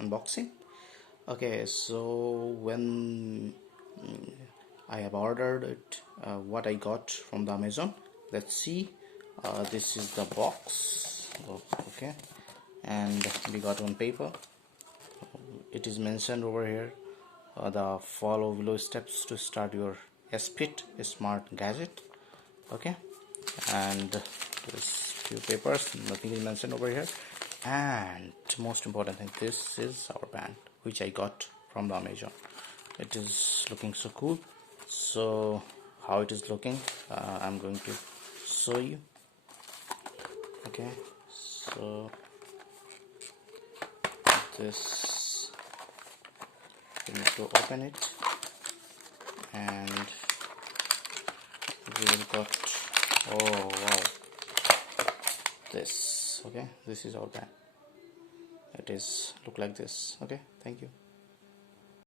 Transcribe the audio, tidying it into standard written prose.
unboxing. Okay, so when I have ordered it, what I got from the Amazon, let's see. This is the box. Okay, and we got one paper. It is mentioned over here, the follow below steps to start your SPIT smart gadget. Okay, and there's few papers, nothing is mentioned over here. And most important thing, this is our band which I got from the Amazon. It is looking so cool. So how it is looking, I'm going to show you. Okay, so this, you need to open it, and we will got, oh wow, this. Okay, this is our band. It is look like this. Okay, thank you.